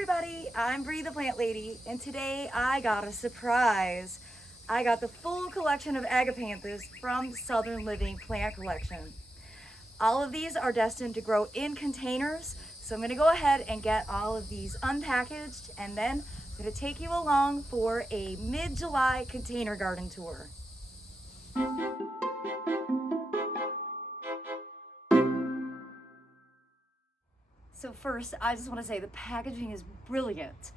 everybody, I'm Bree the Plant Lady, and today I got a surprise. I got the full collection of Agapanthus from Southern Living Plant Collection. All of these are destined to grow in containers, so I'm going to go ahead and get all of these unpackaged, and then I'm going to take you along for a mid-July container garden tour. So first, I just want to say the packaging is brilliant.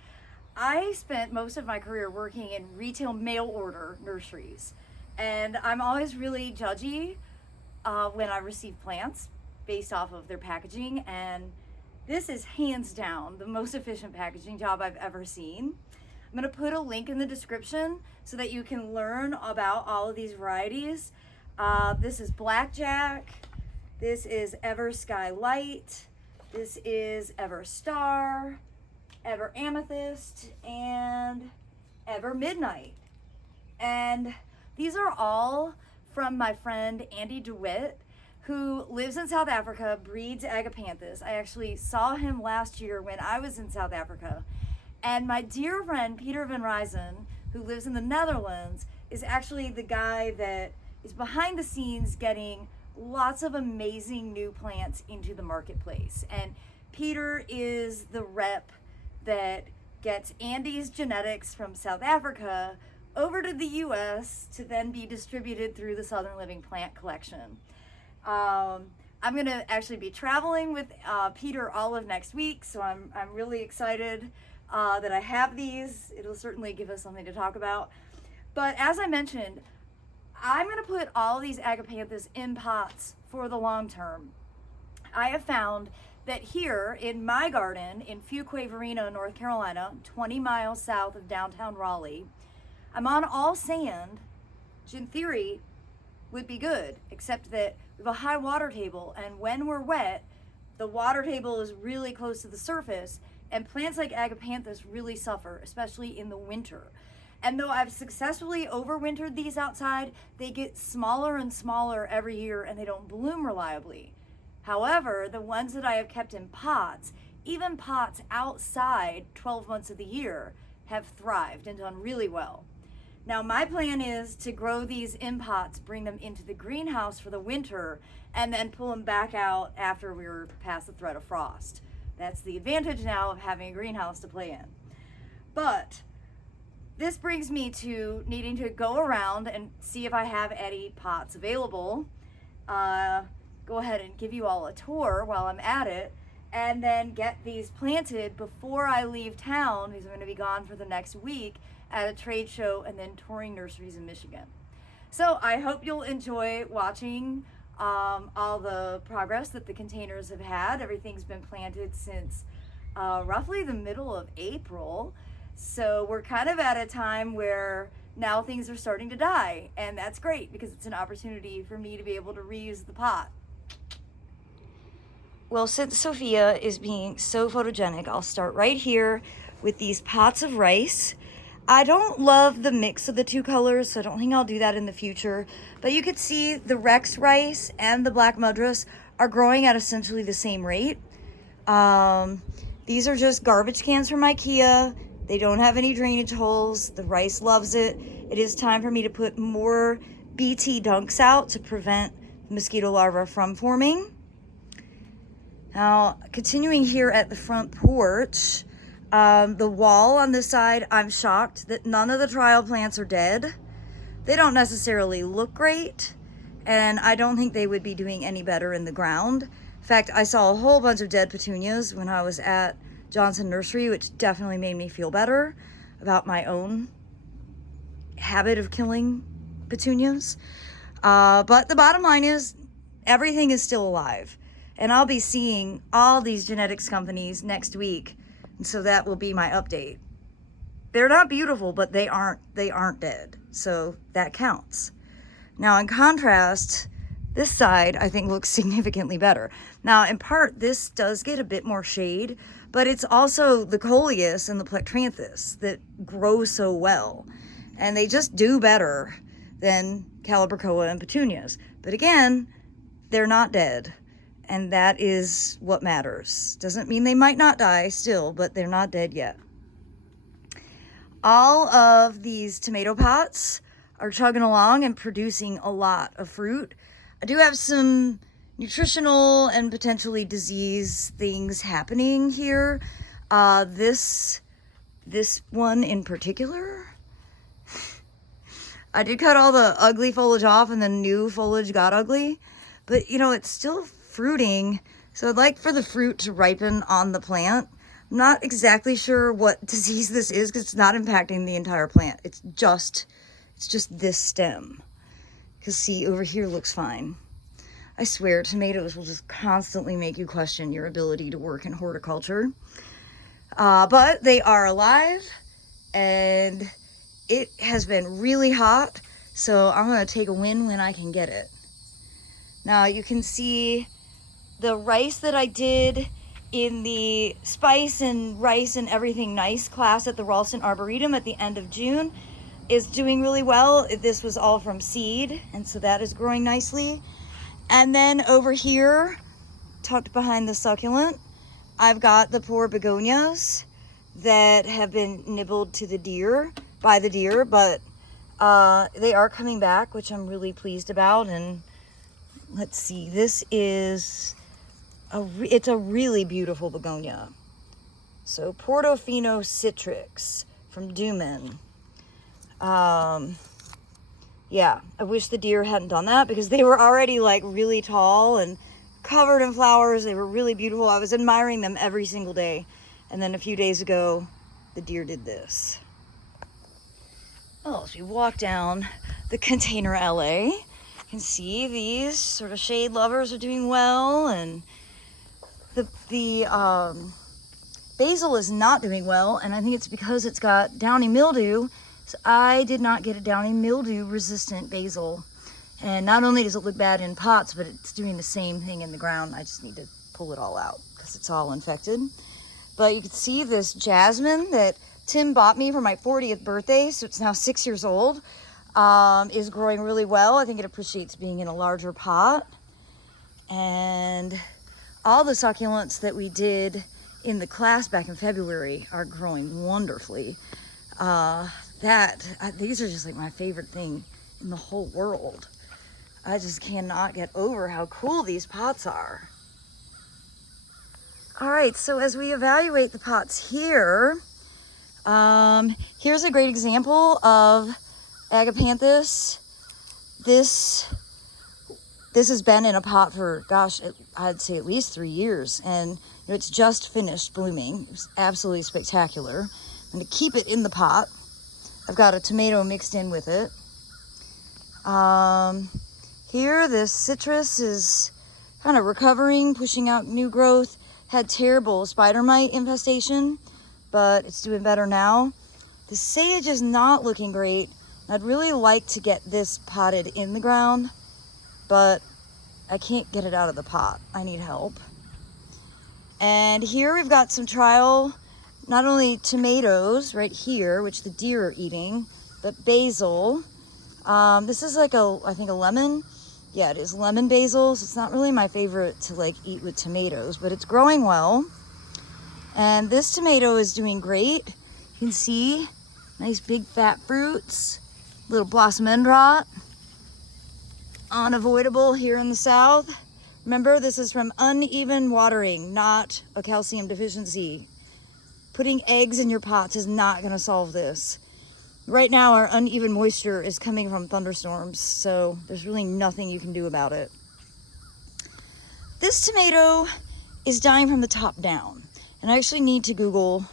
I spent most of my career working in retail mail order nurseries, and I'm always really judgy when I receive plants based off of their packaging, and this is hands down the most efficient packaging job I've ever seen. I'm going to put a link in the description so that you can learn about all of these varieties. This is Blackjack, this is Ever Sky Light, this is Ever Star, Ever Amethyst, and Ever Midnight. And these are all from my friend Andy DeWitt, who lives in South Africa, breeds Agapanthus. I actually saw him last year when I was in South Africa. And my dear friend Peter van Rijzen, who lives in the Netherlands, is actually the guy that is behind the scenes getting lots of amazing new plants into the marketplace. And Peter is the rep that gets Andy's genetics from South Africa over to the US to then be distributed through the Southern Living Plant Collection. I'm going to actually be traveling with Peter all of next week, so I'm really excited that I have these. It'll certainly give us something to talk about. But as I mentioned, I'm going to put all of these Agapanthus in pots for the long term. I have found that here in my garden in Fuquay-Varina, North Carolina, 20 miles south of downtown Raleigh, I'm on all sand, which in theory would be good, except that we have a high water table, and when we're wet, the water table is really close to the surface, and plants like Agapanthus really suffer, especially in the winter. And though I've successfully overwintered these outside, they get smaller and smaller every year and they don't bloom reliably. However, the ones that I have kept in pots, even pots outside 12 months of the year, have thrived and done really well. Now my plan is to grow these in pots, bring them into the greenhouse for the winter, and then pull them back out after we're past the threat of frost. That's the advantage now of having a greenhouse to play in. But this brings me to needing to go around and see if I have any pots available. Go ahead and give you all a tour while I'm at it, and then get these planted before I leave town, because I'm going to be gone for the next week at a trade show and then touring nurseries in Michigan. So I hope you'll enjoy watching all the progress that the containers have had. Everything's been planted since roughly the middle of April. So we're kind of at a time where now things are starting to die, and that's great because it's an opportunity for me to be able to reuse the pot. Well, since Sophia is being so photogenic, I'll start right here with these pots of rice. I don't love the mix of the two colors, so I don't think I'll do that in the future. But you could see the Rex rice and the Black Madras are growing at essentially the same rate. These are just garbage cans from IKEA. They don't have any drainage holes. The rice loves it. It is time for me to put more BT dunks out to prevent mosquito larvae from forming. Now, continuing here at the front porch, the wall on this side, I'm shocked that none of the trial plants are dead. They don't necessarily look great, and I don't think they would be doing any better in the ground. In fact, I saw a whole bunch of dead petunias when I was at Johnson Nursery, which definitely made me feel better about my own habit of killing petunias. But the bottom line is everything is still alive. And I'll be seeing all these genetics companies next week. And so that will be my update. They're not beautiful, but they aren't dead. So that counts. Now, in contrast, this side I think looks significantly better. Now, in part, this does get a bit more shade, but it's also the coleus and the plectranthus that grow so well. And they just do better than calibrachoa and petunias. But again, they're not dead. and that is what matters. Doesn't mean they might not die still, but they're not dead yet. All of these tomato pots are chugging along and producing a lot of fruit. I do have some nutritional and potentially disease things happening here. This one in particular, I did cut all the ugly foliage off and the new foliage got ugly, but you know, it's still fruiting. So I'd like for the fruit to ripen on the plant. I'm not exactly sure what disease this is because it's not impacting the entire plant. It's just this stem. Because see, over here looks fine. I swear, tomatoes will just constantly make you question your ability to work in horticulture. But they are alive, and it has been really hot, so I'm going to take a win when I can get it. Now you can see the rice that I did in the spice and rice and everything nice class at the Ralston Arboretum at the end of June is doing really well. This was all from seed, and so that is growing nicely. And then over here, tucked behind the succulent, I've got the poor begonias that have been nibbled to the deer by the deer, but they are coming back, which I'm really pleased about. And let's see, this is it's a really beautiful begonia. So Portofino citrix from Duman. Yeah, I wish the deer hadn't done that because they were already like really tall and covered in flowers. They were really beautiful. I was admiring them every single day. And then a few days ago, the deer did this. Well, as we walk down the container LA, you can see these sort of shade lovers are doing well, and the basil is not doing well, and I think it's because it's got downy mildew. So I did not get a downy mildew resistant basil. And not only does it look bad in pots, but it's doing the same thing in the ground. I just need to pull it all out because it's all infected. But you can see this jasmine that Tim bought me for my 40th birthday, so it's now 6 years old, is growing really well. I think it appreciates being in a larger pot. And all the succulents that we did in the class back in February are growing wonderfully. These are just like my favorite thing in the whole world. I just cannot get over how cool these pots are. All right, so as we evaluate the pots here, here's a great example of Agapanthus. This has been in a pot for, gosh, I'd say at least 3 years, and it's just finished blooming. It was absolutely spectacular. I'm going to keep it in the pot. I've got a tomato mixed in with it. Here, this citrus is kind of recovering, pushing out new growth. Had terrible spider mite infestation, but it's doing better now. The sage is not looking great. I'd really like to get this potted in the ground, but I can't get it out of the pot. I need help. And here we've got some trial, not only tomatoes right here, which the deer are eating, but basil. This is like I think a lemon. Yeah, it is lemon basil. So it's not really my favorite to like eat with tomatoes, but it's growing well. And this tomato is doing great. You can see nice big fat fruits, little blossom end rot. Unavoidable here in the south. Remember, this is from uneven watering, not a calcium deficiency. Putting eggs in your pots is not going to solve this. Right now, our uneven moisture is coming from thunderstorms, so there's really nothing you can do about it. This tomato is dying from the top down, and I actually need to Google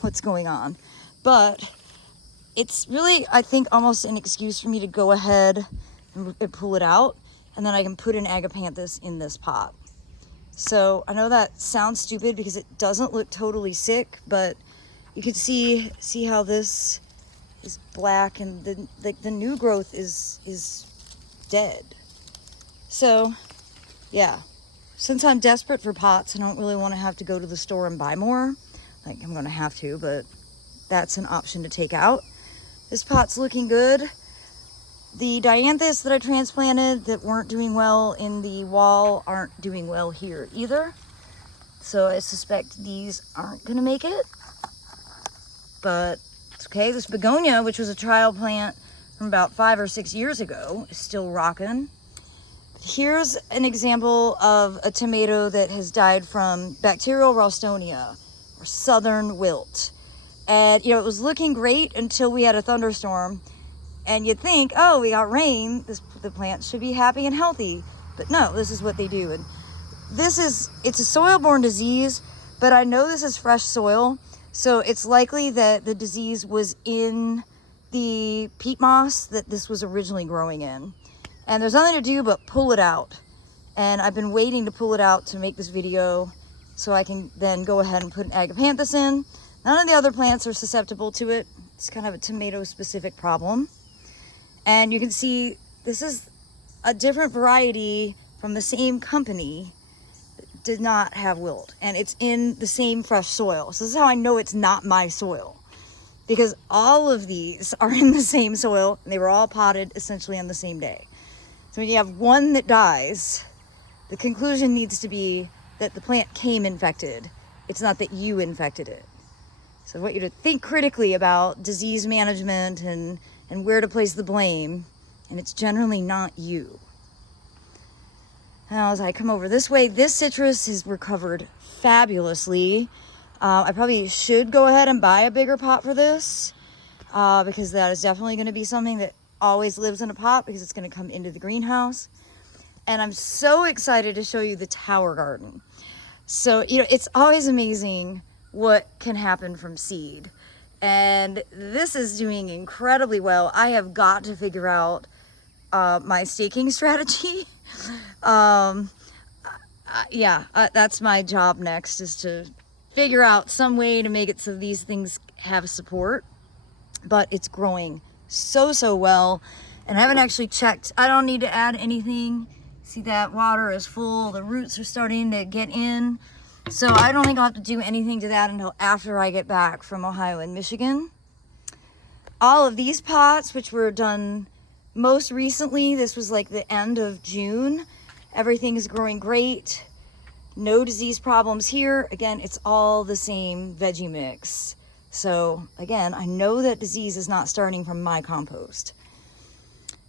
what's going on. But it's really, I think, almost an excuse for me to go ahead and pull it out, and then I can put an Agapanthus in this pot. So I know that sounds stupid because it doesn't look totally sick, but you can see how this is black and the new growth is dead. So yeah, since I'm desperate for pots, I don't really want to have to go to the store and buy more. Like, I'm gonna have to, but that's an option to take out. This pot's looking good. The dianthus that I transplanted that weren't doing well in the wall aren't doing well here either. So I suspect these aren't gonna make it, but it's okay. This begonia, which was a trial plant from about 5 or 6 years ago, is still rocking. Here's an example of a tomato that has died from bacterial Ralstonia, or southern wilt. And you know, it was looking great until we had a thunderstorm. And you'd think, oh, we got rain, the plant should be happy and healthy. But no, this is what they do. And it's a soil-borne disease, but I know this is fresh soil, so it's likely that the disease was in the peat moss that this was originally growing in. And there's nothing to do but pull it out. And I've been waiting to pull it out to make this video so I can then go ahead and put an Agapanthus in. None of the other plants are susceptible to it. It's kind of a tomato-specific problem. And you can see this is a different variety from the same company that did not have wilt. And it's in the same fresh soil. So this is how I know it's not my soil. Because all of these are in the same soil and they were all potted essentially on the same day. So when you have one that dies, the conclusion needs to be that the plant came infected. It's not that you infected it. So I want you to think critically about disease management and where to place the blame, and it's generally not you. Now, as I come over this way, this citrus has recovered fabulously. I probably should go ahead and buy a bigger pot for this, because that is definitely going to be something that always lives in a pot because it's going to come into the greenhouse. And I'm so excited to show you the tower garden. So, you know, it's always amazing what can happen from seed. And this is doing incredibly well. I have got to figure out my staking strategy. That's my job next, is to figure out some way to make it so these things have support. But it's growing so well. And I haven't actually checked. I don't need to add anything. See, that water is full. The roots are starting to get in. So I don't think I'll have to do anything to that until after I get back from Ohio and Michigan. All of these pots, which were done most recently, this was like the end of June. Everything is growing great. No disease problems here. Again, it's all the same veggie mix. So again, I know that disease is not starting from my compost.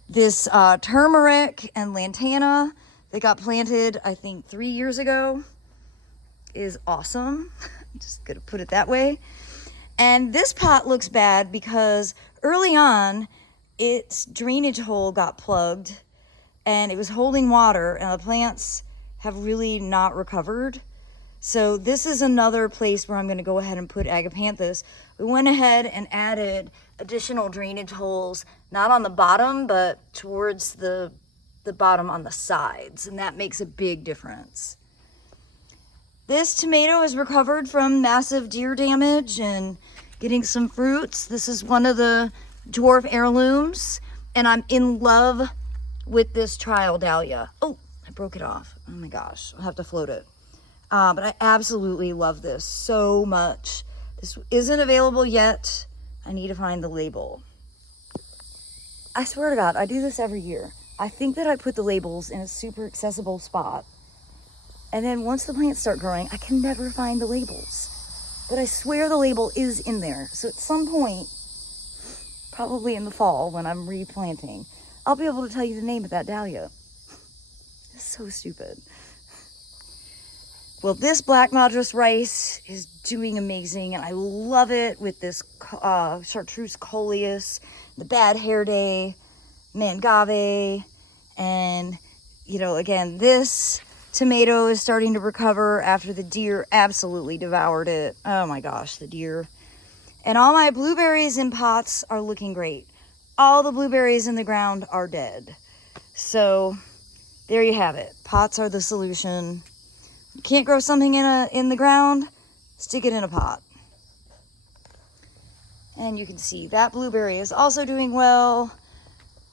This turmeric and lantana that got planted, I think 3 years ago, is awesome. I'm just gonna put it that way. And this pot looks bad because early on its drainage hole got plugged and it was holding water, and the plants have really not recovered. So this is another place where I'm going to go ahead and put Agapanthus. We went ahead and added additional drainage holes, not on the bottom, but towards the bottom on the sides, and that makes a big difference. This tomato has recovered from massive deer damage and getting some fruits. This is one of the dwarf heirlooms, and I'm in love with this trial dahlia. Oh, I broke it off. Oh my gosh, I'll have to float it. But I absolutely love this so much. This isn't available yet. I need to find the label. I swear to God, I do this every year. I think that I put the labels in a super accessible spot. And then once the plants start growing, I can never find the labels. But I swear the label is in there. So at some point, probably in the fall when I'm replanting, I'll be able to tell you the name of that dahlia. It's so stupid. Well, this black madras rice is doing amazing, and I love it with this chartreuse coleus, the bad hair day, mangave, and, you know, again, this tomato is starting to recover after the deer absolutely devoured it. Oh my gosh, the deer. And all my blueberries in pots are looking great. All the blueberries in the ground are dead. So there you have it. Pots are the solution. You can't grow something in the ground, stick it in a pot. And you can see that blueberry is also doing well.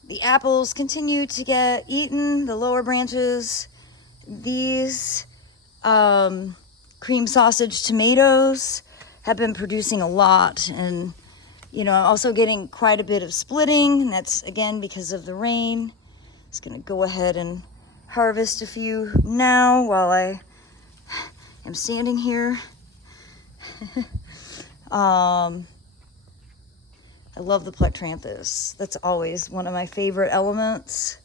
The apples continue to get eaten, the lower branches. These cream sausage tomatoes have been producing a lot, and You know, I'm also getting quite a bit of splitting, and that's again because of the rain. Just gonna go ahead and harvest a few now while I am standing here. I love the Plectranthus. That's always one of my favorite elements.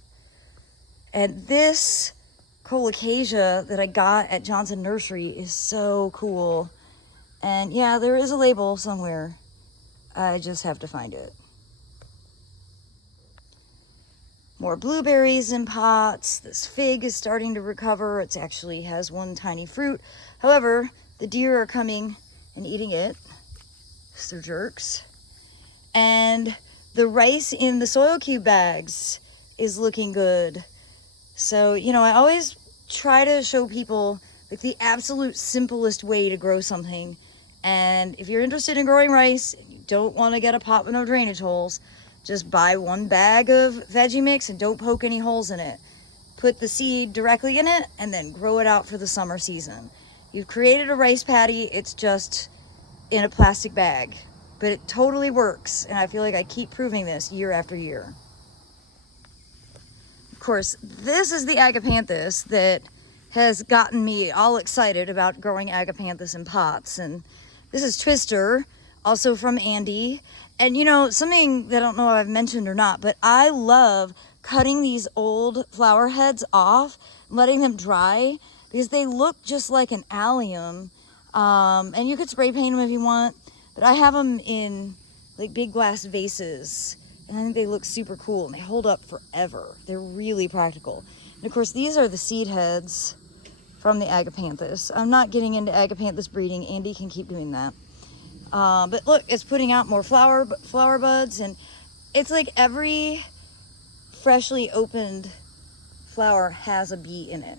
And this colocasia that I got at Johnson Nursery is so cool. And yeah, there is a label somewhere. I just have to find it. More blueberries in pots. This fig is starting to recover. It actually has one tiny fruit. However, the deer are coming and eating it. They're jerks. And the rice in the soil cube bags is looking good. So, you know, I always try to show people like the absolute simplest way to grow something. And if you're interested in growing rice and you don't want to get a pot with no drainage holes, just buy one bag of veggie mix and don't poke any holes in it. Put the seed directly in it and then grow it out for the summer season. You've created a rice paddy. It's just in a plastic bag, but it totally works. And I feel like I keep proving this year after year. Of course, this is the Agapanthus that has gotten me all excited about growing Agapanthus in pots. And this is Twister, also from Andy. And you know, something that I don't know if I've mentioned or not, but I love cutting these old flower heads off, letting them dry, because they look just like an allium. And you could spray paint them if you want, but I have them in like big glass vases, and I think they look super cool, and they hold up forever. They're really practical. And of course, these are the seed heads from the Agapanthus. I'm not getting into Agapanthus breeding. Andy can keep doing that. But look, it's putting out more flower buds, and it's like every freshly opened flower has a bee in it.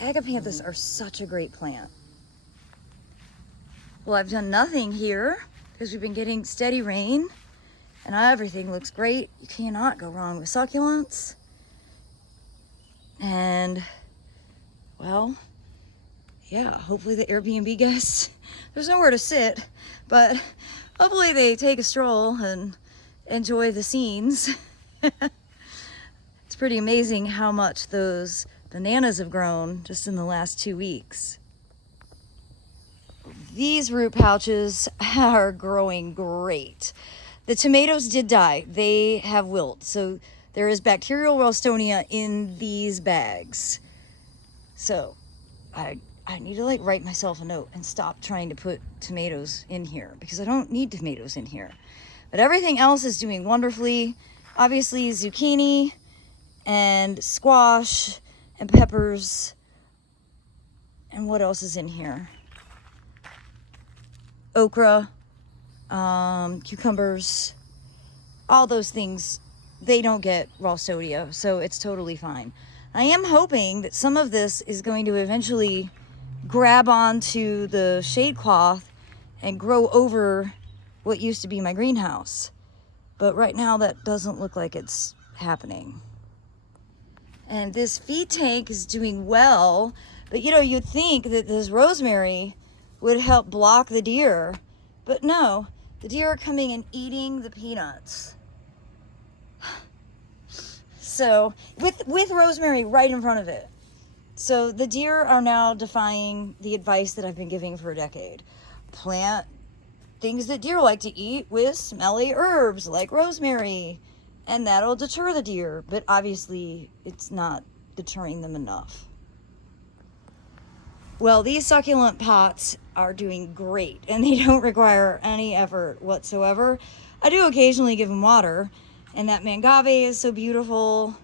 Agapanthus are such a great plant. Well, I've done nothing here because we've been getting steady rain, and everything looks great. You cannot go wrong with succulents. And, well, yeah, hopefully the Airbnb guests, there's nowhere to sit, but hopefully they take a stroll and enjoy the scenes. It's pretty amazing how much those bananas have grown just in the last 2 weeks. These root pouches are growing great. The tomatoes did die. They have wilt. So there is bacterial Ralstonia in these bags. So I need to like write myself a note and stop trying to put tomatoes in here because I don't need tomatoes in here. But everything else is doing wonderfully. Obviously zucchini and squash and peppers. And what else is in here? Okra, cucumbers, all those things, they don't get Ralstonia, so it's totally fine. I am hoping that some of this is going to eventually grab onto the shade cloth and grow over what used to be my greenhouse. But right now that doesn't look like it's happening. And this feed tank is doing well, but you know, you'd think that this rosemary would help block the deer, but no, the deer are coming and eating the peanuts. So with rosemary right in front of it. So the deer are now defying the advice that I've been giving for a decade. Plant things that deer like to eat with smelly herbs like rosemary, and that'll deter the deer, but obviously it's not deterring them enough. Well, these succulent pots are doing great, and they don't require any effort whatsoever. I do occasionally give them water, and that mangave is so beautiful.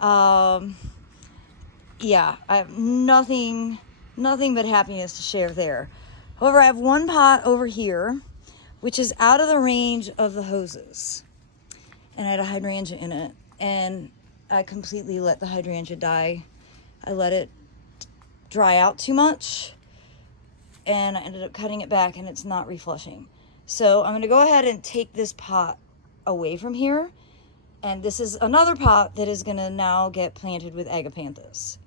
Yeah, I have nothing but happiness to share there. However, I have one pot over here, which is out of the range of the hoses, and I had a hydrangea in it, and I completely let the hydrangea die. I let it dry out too much, and I ended up cutting it back, and it's not reflushing. So I'm going to go ahead and take this pot away from here, and this is another pot that is going to now get planted with Agapanthus.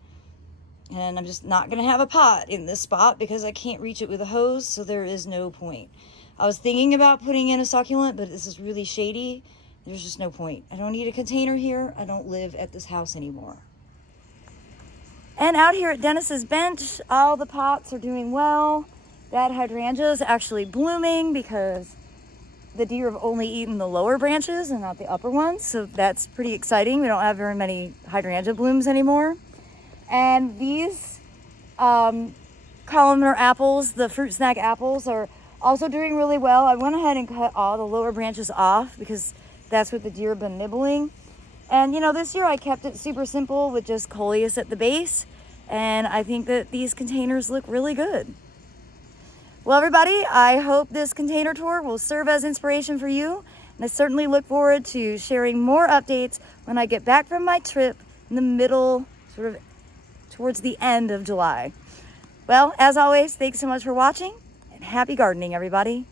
And I'm just not going to have a pot in this spot because I can't reach it with a hose, so there is no point. I was thinking about putting in a succulent, but this is really shady. There's just no point. I don't need a container here. I don't live at this house anymore. And out here at Dennis's bench, all the pots are doing well. That hydrangea is actually blooming because the deer have only eaten the lower branches and not the upper ones. So that's pretty exciting. We don't have very many hydrangea blooms anymore. And these columnar apples, the fruit snack apples, are also doing really well. I went ahead and cut all the lower branches off because that's what the deer have been nibbling. And you know, this year I kept it super simple with just coleus at the base. And I think that these containers look really good. Well, everybody, I hope this container tour will serve as inspiration for you. And I certainly look forward to sharing more updates when I get back from my trip in the middle, sort of towards the end of July. Well, as always, thanks so much for watching and happy gardening, everybody.